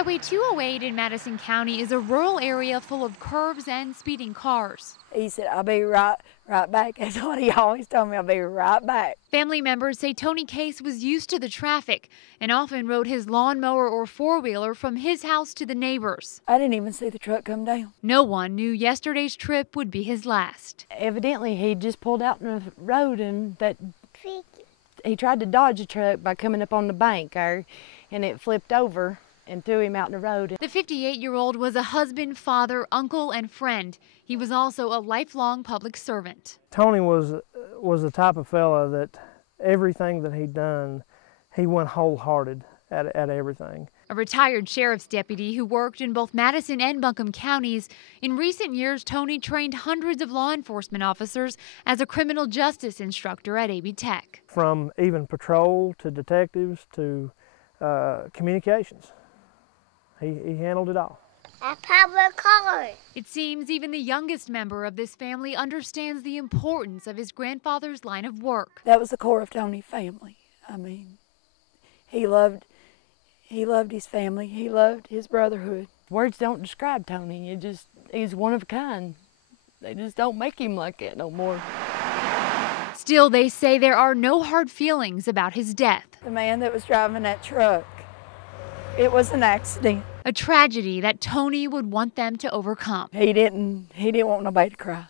Highway 208 in Madison County is a rural area full of curves and speeding cars. He said, "I'll be right back." That's what he always told me, "I'll be right back." Family members say Tony Case was used to the traffic and often rode his lawnmower or four-wheeler from his house to the neighbors. I didn't even see the truck come down. No one knew yesterday's trip would be his last. Evidently, he just pulled out in the road and he tried to dodge a truck by coming up on the bank, and it flipped over and threw him out in the road. The 58-year-old was a husband, father, uncle, and friend. He was also a lifelong public servant. Tony was the type of fella that everything that he'd done, he went wholehearted at everything. A retired sheriff's deputy who worked in both Madison and Buncombe counties, in recent years, Tony trained hundreds of law enforcement officers as a criminal justice instructor at AB Tech. From even patrol to detectives to communications. He handled it all. A public car. It seems even the youngest member of this family understands the importance of his grandfather's line of work. That was the core of Tony's family. I mean, he loved his family. He loved his brotherhood. Words don't describe Tony. He's one of a kind. They just don't make him like that no more. Still, they say there are no hard feelings about his death. The man that was driving that truck, it was an accident. A tragedy that Tony would want them to overcome. He didn't want nobody to cry.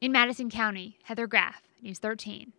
In Madison County, Heather Graf, News 13.